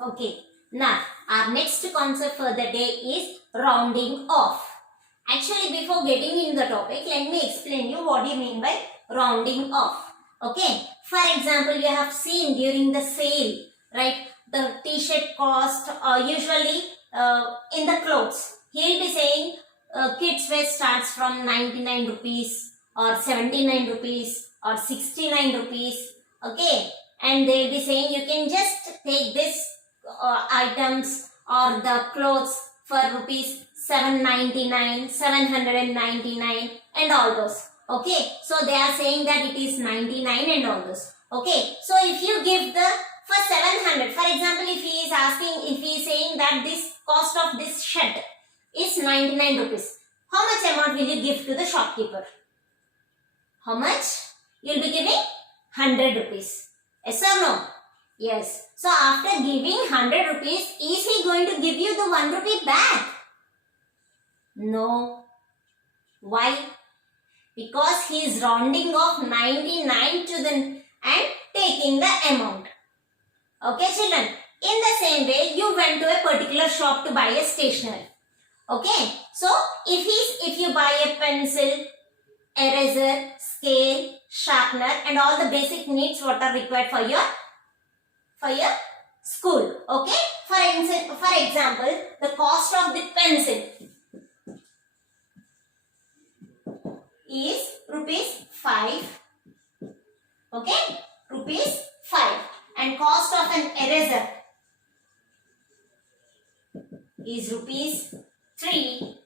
Okay. Now, our next concept for the day is rounding off. Actually, before getting in the topic, let me explain you what do you mean by rounding off. Okay. For example, you have seen during the sale, right? The t-shirt cost usually in the clothes. He'll be saying kids wear starts from 99 rupees or 79 rupees or 69 rupees. Okay. And they'll be saying you can just take this items or the clothes for rupees 799, 799 and all those. Okay, so they are saying that it is 99 and all those. Okay, so if you give the for 700, for example, if he is asking, if he is saying that this cost of this shirt is 99 rupees, how much amount will you give to the shopkeeper? How much? You will be giving 100 rupees. Yes or no? Yes. So after giving 100 rupees, is he going to give you the 1 rupee back? No. Why? Because he is rounding off 99 to the and taking the amount. Okay, children. In the same way, you went to a particular shop to buy a stationery. Okay. So if you buy a pencil, eraser, scale, sharpener, and all the basic needs what are required for your school. Okay. For example, the cost of the pencil is rupees 5. Okay, rupees 5. And cost of an eraser is rupees 3.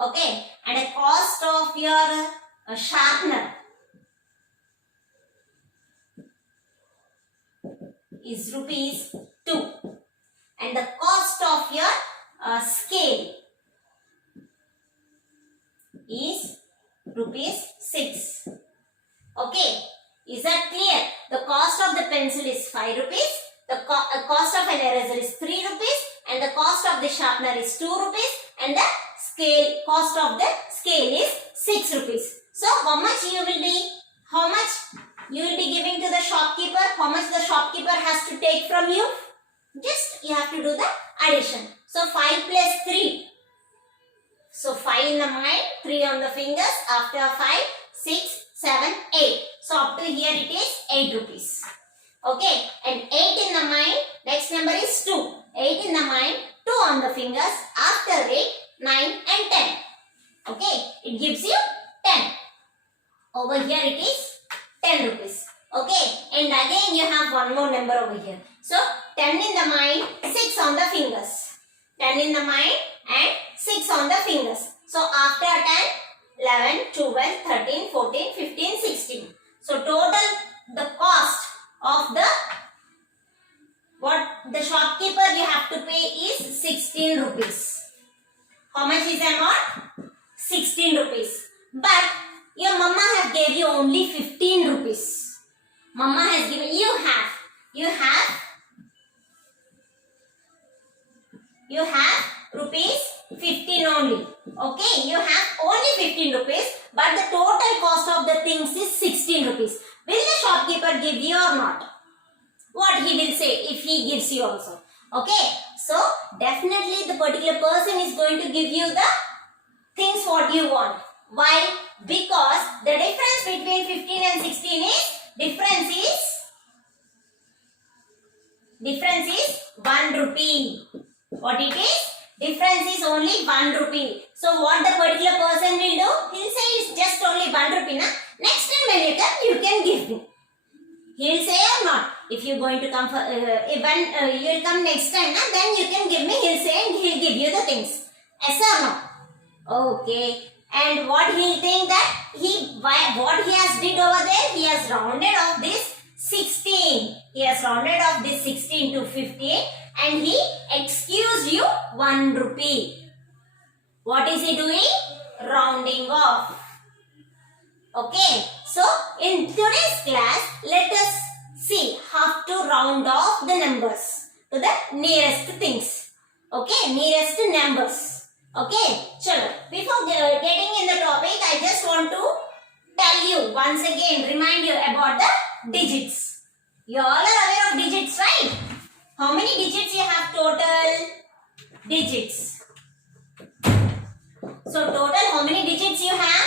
Okay, and the cost of your sharpener is rupees 2. And the cost of your scale is rupees 6. Okay, is that clear? The cost of the pencil is 5 rupees. The cost of an eraser is 3 rupees. And the cost of the sharpener is 2 rupees. And the cost of the scale is 6 rupees. So how much you will be giving to the shopkeeper? How much the shopkeeper has to take from you? Just you have to do the addition. So 5 plus 3. So 5 in the mind, 3 on the fingers. After 5, 6, 7, 8. So up to here it is 8 rupees. Okay. And 8 in the mind, next number is 2. 8 in the mind, 2 on the fingers. After 8, 9 and 10. Okay. It gives you 10. Over here it is 10 rupees. Okay. And again you have one more number over here. So 10 in the mind, 6 on the fingers. 10 in the mind and 6 on the fingers. So after 10, 11, 12, 13, 14, 15, 16. So total the cost of the shopkeeper you have to pay is 16 rupees. How much is the amount? 16 rupees. But your mama has gave you only 15 rupees. Mama has given you have rupees 15 only. Okay, you have only 15 rupees, but the total cost of the things is 16 rupees. Will the shopkeeper give you or not? What he will say if he gives you also. Okay, so definitely the particular person is going to give you the things what you want. Why? Because the difference between 15 and 16 is difference is 1 rupee. What it is? Difference is only 1 rupee. So what the particular person will do? He'll say it's just only 1 rupee. Na? Next time when you come, you can give me. He'll say or not. If you're going to come, when you'll come next time, na, then you can give me. He'll say and he'll give you the things. Yes or no? Okay. And what he'll think that what he has did over there, he has rounded off this 16. He has rounded off this 16 to 15 and he excused you 1 rupee. What is he doing? Rounding off. Okay. So, in today's class, let us see how to round off the numbers to the nearest things. Okay. Nearest numbers. Okay. Chalo. Before getting in the topic, I just want to tell you once again, remind you about the digits. You all are aware of digits, right? How many digits you have total? Digits. So total how many digits you have?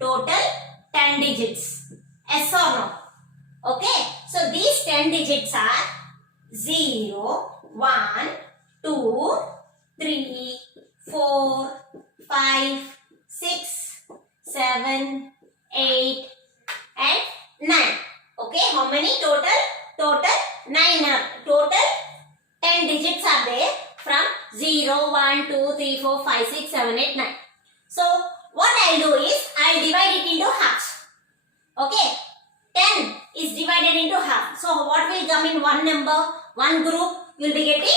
Total 10 digits. Yes or no? Okay. So these 10 digits are 0, 1, 2, 3, 4, 5, 6, 7, 8 and 9. Okay. How many total? Total 9 are total 10 digits are there from 0, 1, 2, 3, 4, 5, 6, 7, 8, 9. So what I'll do is I'll divide it into halves. Okay. 10 is divided into half. So what will come in one number? One group you'll be getting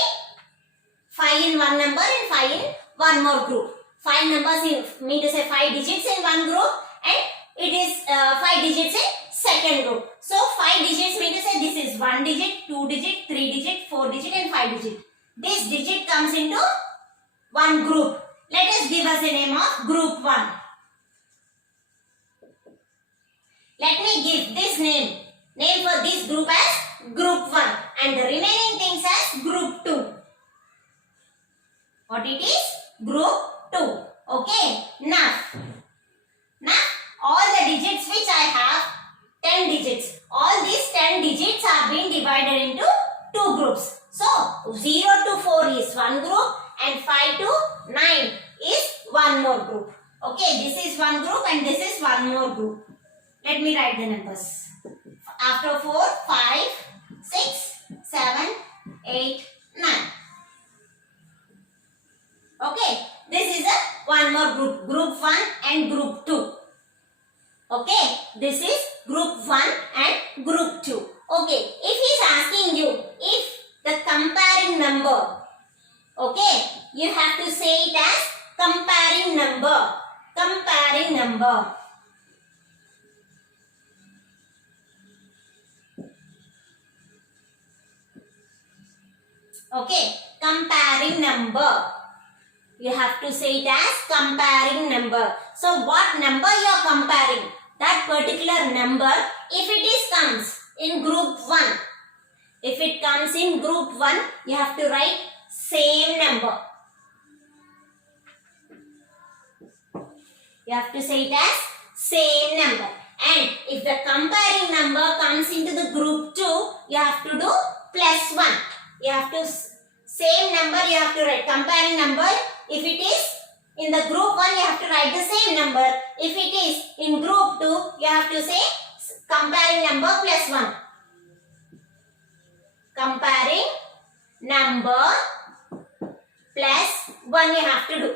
5 in one number and 5 in one more group. 5 numbers in, mean to say 5 digits in one group and it is 5 digits in second group. So 5 digits mean to say this is 1 digit, 2 digit, 3 digit, 4 digit and 5 digit. This digit comes into one group. Let us give us a name of group 1. Let me give this name. Name for this group as group 1 and the remaining things as group 2. What it is? Group 2. Okay. Now all the digits which I have 10 digits. All these 10 digits are being divided into two groups. So 0 to 4 is one group and 5 to 9 is one more group. Okay. This is one group and this is one more group. Let me write the numbers. After 4, 5, 6, 7, 8, 9. Okay. This is a one more group. Group 1 and group 2. Okay. This is group 1 and group 2. Okay. If he is asking you if the comparing number. Okay. You have to say it as comparing number. Comparing number. Okay, comparing number. You have to say it as comparing number. So what number you are comparing? That particular number, if it is comes in group 1. If it comes in group 1, you have to write same number. You have to say it as same number. And if the comparing number comes into the group 2, you have to do plus 1. You have to, same number you have to write. Comparing number, if it is in the group 1, you have to write the same number. If it is in group 2, you have to say comparing number plus 1. Comparing number plus 1 you have to do.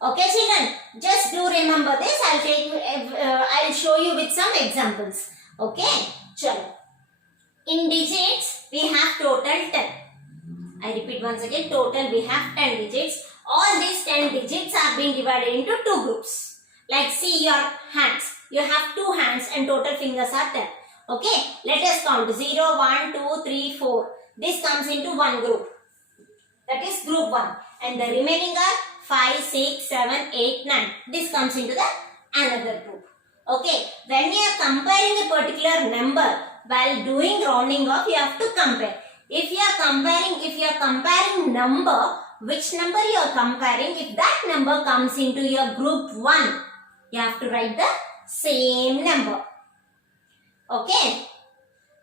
Okay children, just do remember this. I'll show you with some examples. Okay, chalo. In digits, we have total 10. I repeat once again, total we have 10 digits. All these 10 digits are being divided into two groups. Like see your hands. You have two hands and total fingers are 10. Okay, let us count 0, 1, 2, 3, 4. This comes into one group. That is group 1. And the remaining are 5, 6, 7, 8, 9. This comes into the another group. Okay, when we are comparing a particular number, while doing rounding off, you have to compare. If you are comparing number, which number you are comparing, if that number comes into your group 1, you have to write the same number. Okay,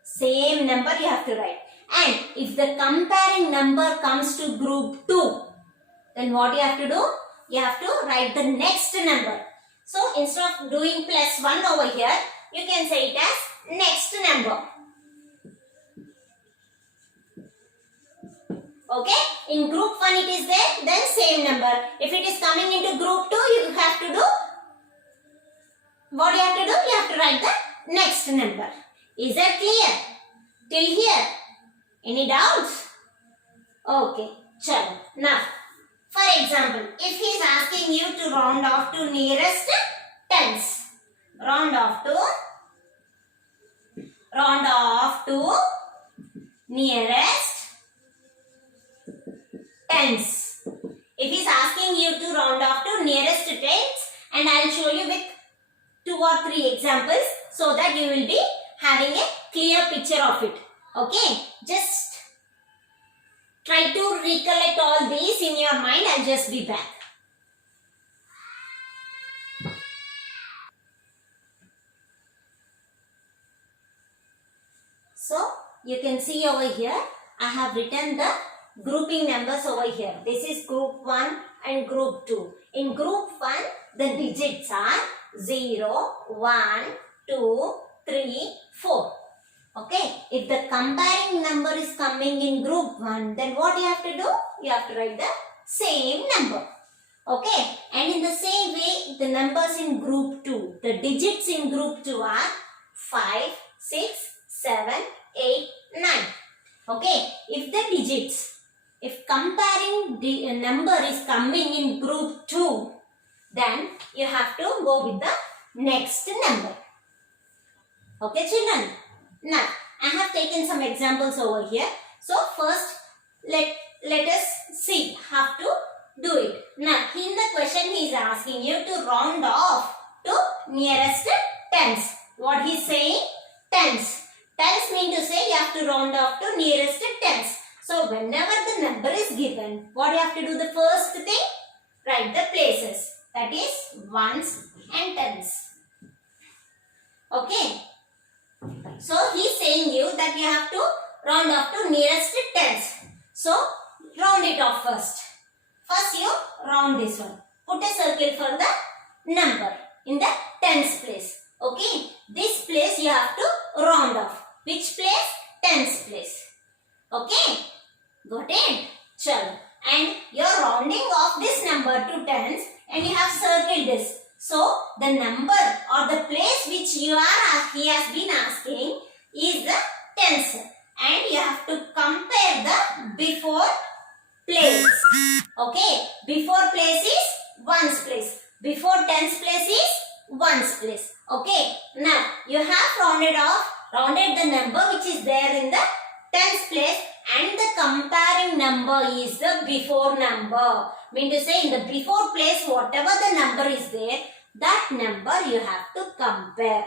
same number you have to write. And if the comparing number comes to group 2, then what you have to do? You have to write the next number. So instead of doing plus 1 over here, you can say it as next number. Okay, in group 1 it is there, then same number. If it is coming into group 2, you have to do, what you have to do? You have to write the next number. Is that clear? Till here? Any doubts? Okay, chalo. Now, for example, if he is asking you to round off to nearest tens, round off to nearest tens. If he is asking you to round off to nearest tens, and I will show you with 2 or 3 examples so that you will be having a clear picture of it. Okay, just Try to recollect all these in your mind. I'll just be back. So, you can see over here, I have written the grouping numbers over here. This is group 1 and group 2. In group 1, the digits are 0, 1, 2, 3, 4. Okay, if the comparing number is coming in group 1, then what you have to do? You have to write the same number. Okay, and in the same way, the numbers in group 2, the digits in group 2 are 5, 6, 7, 8, 9. Okay, if the digits, if comparing the number is coming in group 2, then you have to go with the next number. Okay, children? Now, I have taken some examples over here. So, first, let us see how to do it. Now, in the question, he is asking you to round off to nearest tens. What he is saying? Tens. Tens mean to say you have to round off to nearest tens. So, whenever the number is given, what you have to do the first thing? Write the places. That is ones and tens. Okay. So, he is saying you that you have to round off to nearest tens. So, round it off first. First, you round this one. Put a circle for the number in the tens place. Okay. This place you have to round off. Which place? Tens place. Okay. Got it? Chalo. And you are rounding off this number to tens and you have circled this. So, the number or the place which he has been asking is the tens. And you have to compare the before place. Okay. Before place is ones place. Before tens place is ones place. Okay. Now, you have rounded the number which is there in the tens place and the comparing number is the before number. Mean to say in the before place whatever the number is there, that number you have to compare.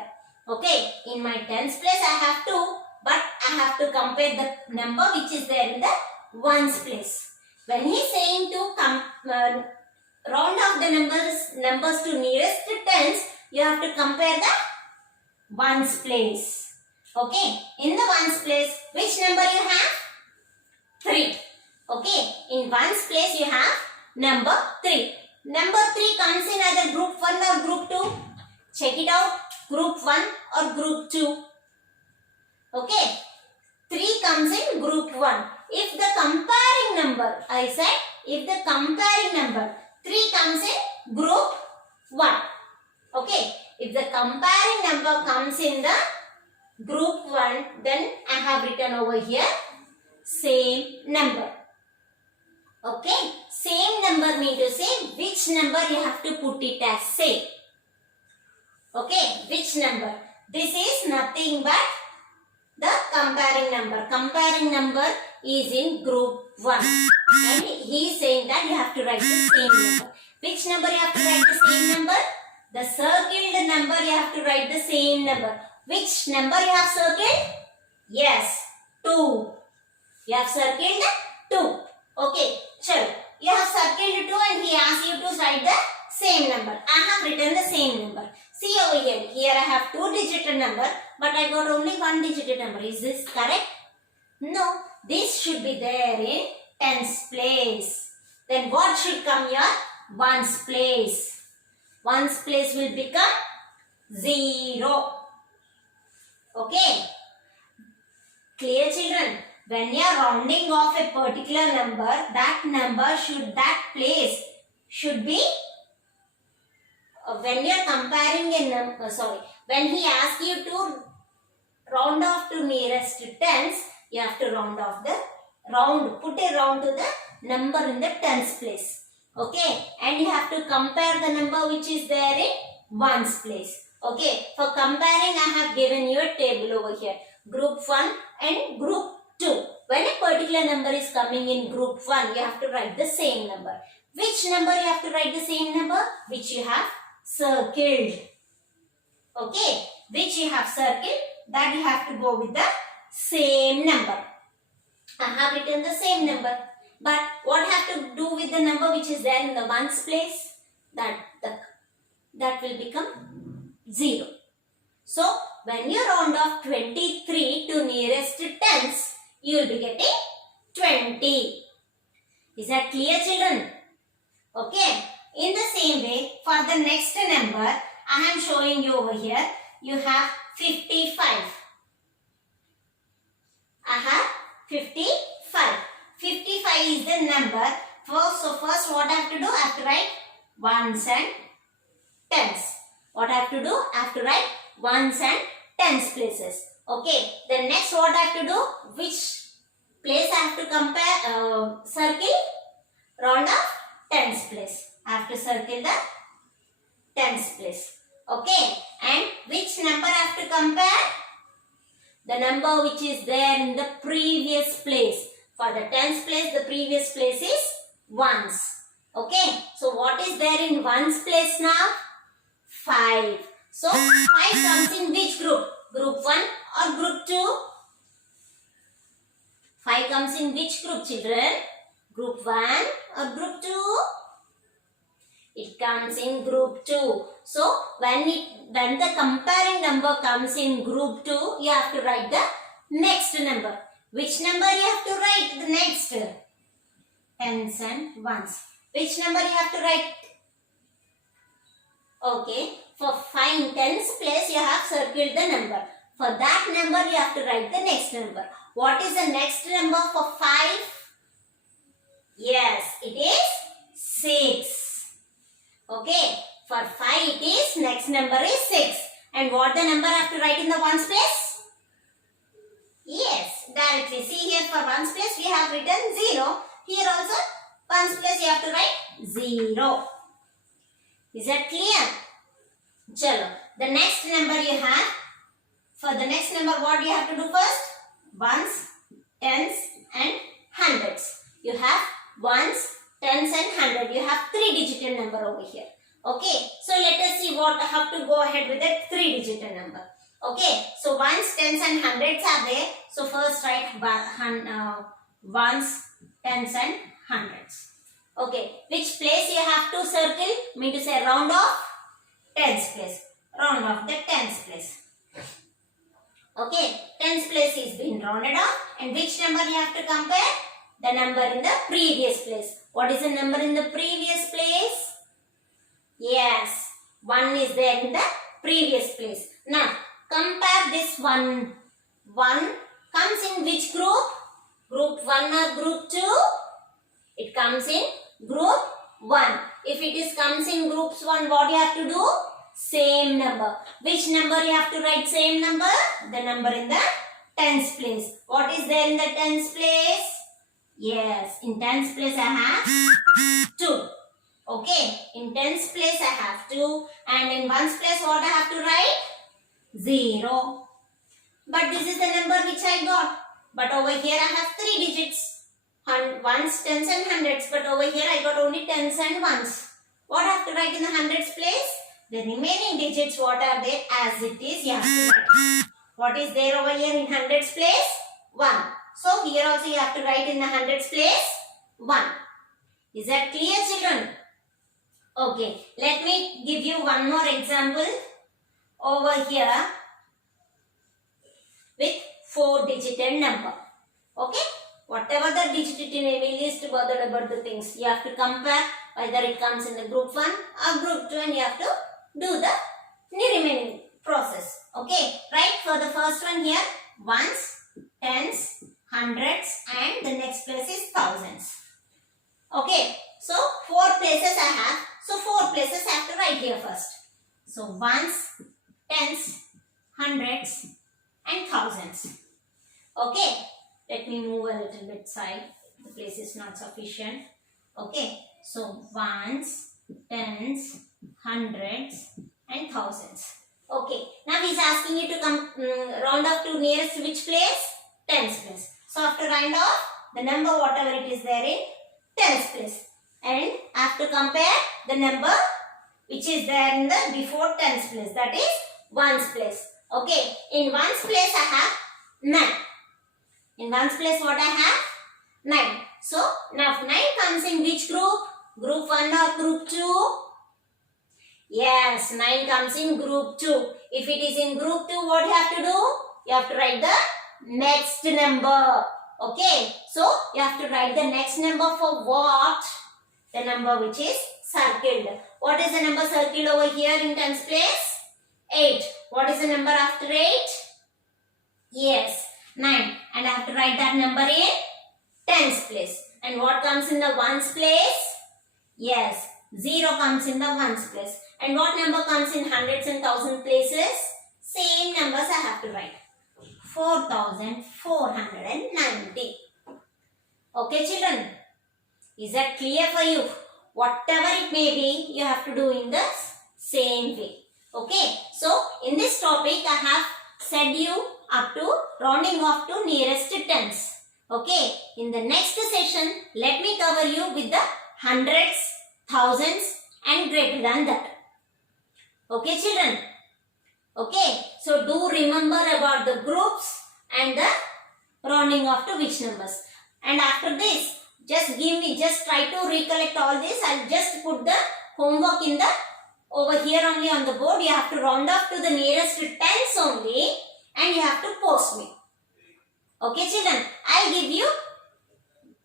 Okay. In my tens place I have to, but I have to compare the number which is there in the ones place. When he is saying to round off the numbers to nearest tens, you have to compare the ones place. Okay. In the ones place, which number you have? 3. Okay. In ones place you have number 3. Number 3 comes in either group 1 or group 2. Check it out. Group 1 or group 2. Okay. 3 comes in group 1. If the comparing number, I said, if the comparing number 3 comes in group 1. Okay. If the comparing number comes in the group 1, then I have written over here same number. Okay. Same number mean to say which number you have to put it as same. Okay. Which number? This is nothing but the comparing number. Comparing number is in group 1. And he is saying that you have to write the same number. Which number you have to write the same number? The circled number you have to write the same number. Which number you have circled? Yes, 2. You have circled 2. Okay, sure. You have circled 2 and he asked you to write the same number. I have written the same number. See over here. Here I have 2-digit number, but I got only 1-digit number. Is this correct? No. This should be there in tens place. Then what should come here? Ones place. Ones place will become 0. Okay. Clear, children? When you are rounding off a particular number, that place should be, when you are comparing a number, when he asks you to round off to nearest tens, you have to round off the put a round to the number in the tens place. Okay. And you have to compare the number which is there in ones place. Okay. For comparing, I have given you a table over here. Group 1 and group 2. When a particular number is coming in group 1, you have to write the same number. Which number you have to write the same number? Which you have circled. Okay. Which you have circled, that you have to go with the same number. I have written the same number. But what have to do with the number which is there in the ones place? That will become 0. So when you round off 23 to nearest tens, you will be getting 20. Is that clear, children? Okay. In the same way, for the next number, I am showing you over here. You have 55. I have 55. 55 is the number. First what I have to do? I have to write ones and tens. What I have to do? I have to write ones and tens places. Okay. Then next what I have to do? Which place I have to compare? Circle. Round of tens place. I have to circle the tens place. Okay. And which number I have to compare? The number which is there in the previous place. For the tens place, the previous place is ones. Okay. So what is there in ones place now? 5. So 5 comes in which group? Group 1 or group 2? 5 comes in which group, children? Group 1 or group 2? It comes in group 2. So when the comparing number comes in group 2, you have to write the next number. Which number you have to write the next? Tens and ones. Which number you have to write? Okay. For 5 tens place, you have circled the number. For that number, you have to write the next number. What is the next number for 5? Yes, it is 6. Okay. For 5 it is, next number is 6. And what the number I have to write in the ones place? Yes, directly. See here for ones place we have written 0. Here also ones place you have to write 0. Is that clear? Chalo. The next number you have. For the next number what you have to do first? Ones, tens and hundreds. You have ones, tens and hundred. You have 3-digit number over here. Okay. So let us see what I have to go ahead with that 3-digit number. Okay. So ones, tens and hundreds are there. So first write ones, tens and hundreds. Okay. Which place you have to circle? Mean to say round off tens place. Round off the tens place. Okay. Tens place is been rounded off. And which number you have to compare? The number in the previous place. What is the number in the previous place? Yes. 1 is there in the previous place. Now, compare this 1. 1 comes in which group? Group 1 or group 2? It comes in group 1. If it is comes in groups 1, what you have to do? Same number. Which number you have to write same number? The number in the tens place. What is there in the tens place? Yes, in tens place I have 2. Okay, in tens place I have 2. And in ones place what I have to write? 0. But this is the number which I got. But over here I have 3 digits. Ones, tens and hundreds. But over here I got only tens and ones. What I have to write in the hundreds place? The remaining digits what are there as it is you have to write. What is there over here in hundreds place? 1. So here also you have to write in the hundreds place 1. Is that clear, children? Okay. Let me give you one more example over here with 4-digit number. Okay. Whatever the digit it may be, least bothered about the things. You have to compare whether it comes in the group 1 or group 2 and you have to do the remaining process. Okay. Right. For the first one here, ones, tens, hundreds and the next place is thousands. Okay. So 4 places I have. So 4 places I have to write here first. So ones, tens, hundreds and thousands. Okay. Let me move a little bit side. The place is not sufficient. Okay. So ones, tens, hundreds and thousands. Okay. Now he is asking you to come round off to nearest which place? Tens place. So after round off the number whatever it is there in tens place. And I have to compare the number which is there in the before tens place. That is ones place. Okay. In ones place I have 9. In ones place what I have? 9. So now 9 comes in which group? Group 1 or group 2? Yes, 9 comes in group 2. If it is in group 2, what you have to do? You have to write the next number. Okay, so you have to write the next number for what? The number which is circled. What is the number circled over here in tens place? 8. What is the number after 8? Yes, 9. And I have to write that number in tens place. And what comes in the ones place? Yes, 0 comes in the ones place. And what number comes in hundreds and thousand places? Same numbers I have to write. 4,490. Okay children, is that clear for you? Whatever it may be, you have to do in the same way. Okay, so in this topic I have said you up to rounding off to nearest tens. Okay, in the next session, let me cover you with the hundreds, thousands and greater than that. Okay children? Okay, so do remember about the groups and the rounding off to which numbers. And after this, just try to recollect all this. I'll just put the homework in the over here only on the board. You have to round off to the nearest tens only and you have to post me. Okay children, I'll give you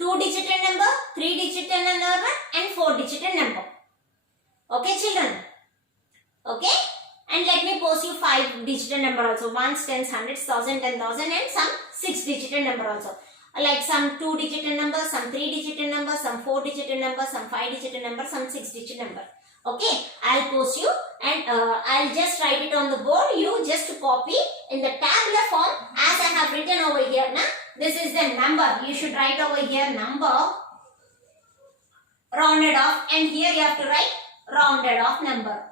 2-digit number, 3-digit number and 4-digit number. Okay children? Okay? And let me post you 5-digit number also. Ones, tens, hundreds, thousand, 10,000 and some 6-digit number also. Like some 2-digit number, some 3-digit number, some 4-digit number, some 5-digit number, some 6-digit number. Okay, I'll post you and I'll just write it on the board. You just copy in the tabular form as I have written over here. Now, this is the number. You should write over here number rounded off and here you have to write rounded off number.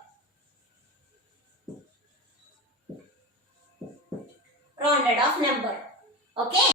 Rounded off number. Okay.